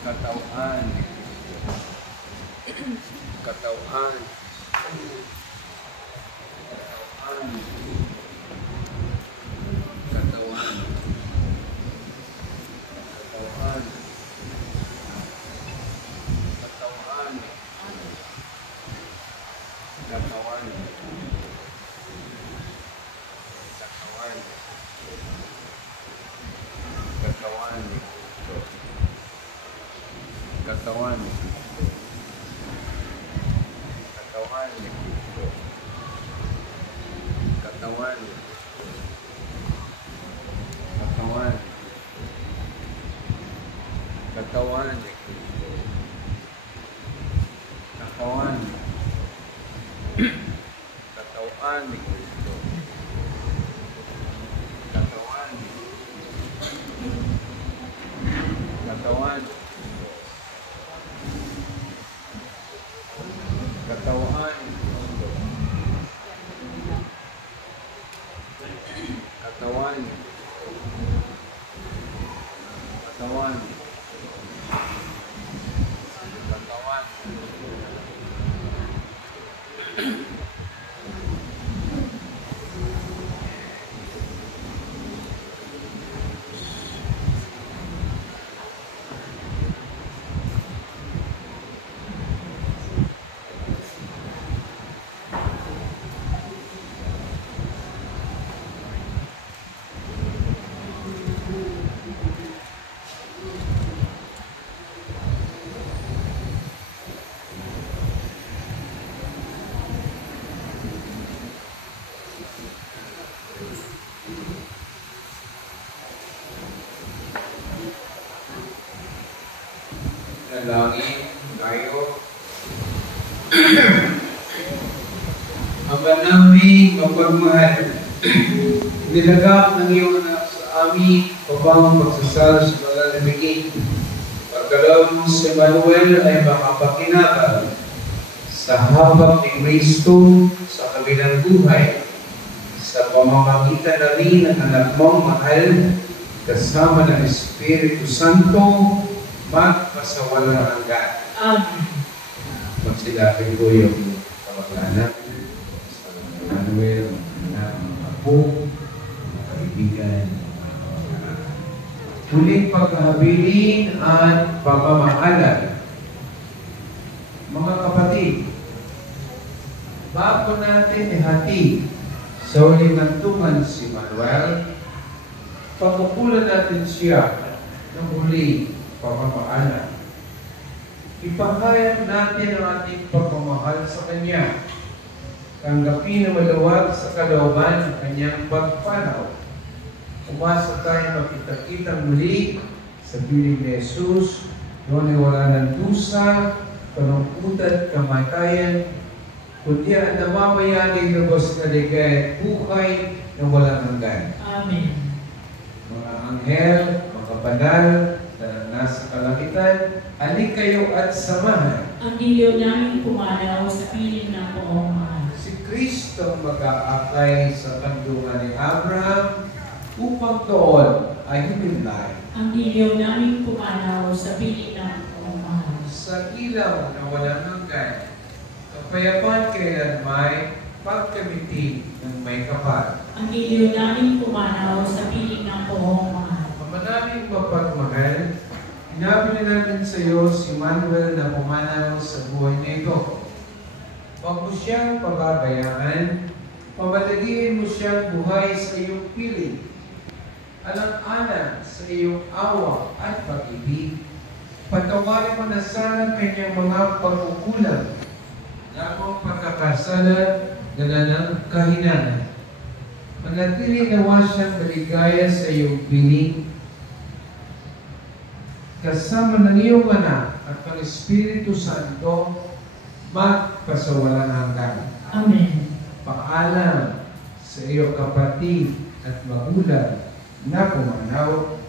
Katawan ni Kristo. Katawan. Katawan. Katawan. Katawan. Katawan. Katawan. Katawan ni Kristo. Katawan ni Kristo. Katawan ni Kristo. Katawan. Katawan ni Kristo. Katawan. Katawan ni Kristo. Katawan. Katawan. Katawan. Katawan. Katawan. Katawan. Dalangin tayo. Ama namin mapagmahal, nilagap ng iyong anak sa amin upang magsasal sa malalabigin. Pagkalaw mo si Manuel ay makapakinabang sa habag ni Kristo sa kabilang buhay, sa pamamagitan na rin ng anak mong mahal kasama ng Espiritu Santo magpasawalang hanggan. Amen. Magsilapin ko yung kamag-anak sa Manuel, na apo, kaibigan. Huling pagkahabilin at pamamahalan. Mga kapatid, bago natin ihati sa huling nantungan si Manuel, pagkukulan natin siya ng huling pamamahalan. Ipahayag natin ang ating pagmamahal sa Kanya. Tanggapin na maluwag sa kalooban ng Kanyang pagpanaw. Umasa tayo makita-kitang muli sa piling ni Jesus, noon ay wala ng dusa, kalungkutan, kamatayan, kundi ang namamayaging lubos na ligay at buhay na walang hanggan. Amen. Mga anghel, mga banal, na nasa kalangitan, alik kayo at samahan. Ang diyo namin pumanaw sa piling ng poong mahal. Si Kristo mag-aakay sa kandungan ni Abraham upang doon ay humilay. Ang diyo namin pumanaw sa piling ng poong mahal. Sa ilaw na walang hanggan, kapayapaan kailanmay pagkamiti ng may kapal. Ang diyo namin pumanaw sa piling ng poong mahal. Maraming mapagmahal, inabili namin sa iyo si Manuel na pumanaw sa buhay na ito. Huwag mo siyang pababayaan, pamatagiin mo siyang buhay sa iyong piling. Alang-alang sa iyong awa at pag-ibig. Patawarin mo na sana kanyang mga pagkukulang, lamang pagkakasala, dala ng kahinaan. Manatili nawa siyang maligaya sa iyong piling, kasama ng iyong anak at ng Espiritu Santo, magpasawalang hanggan. Amen. Paalam sa iyong kapatid at magulang na pumanaw,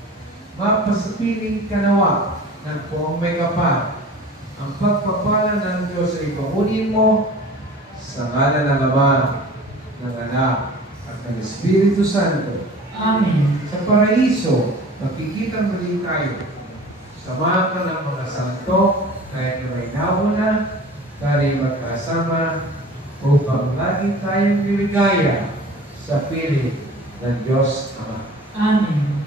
mapasapiling kanawa ng poong may kapal. Ang pagpapala ng Diyos ay pakunin mo sa ngalan ng Ama, ng Anak, at ng Espiritu Santo. Amen. Sa paraiso, magkikita muli tayo. Samahan ka ng mga santo kahit na may nauna, tayo magkasama upang lagi tayong biligaya sa piling ng Diyos Ama. Amen.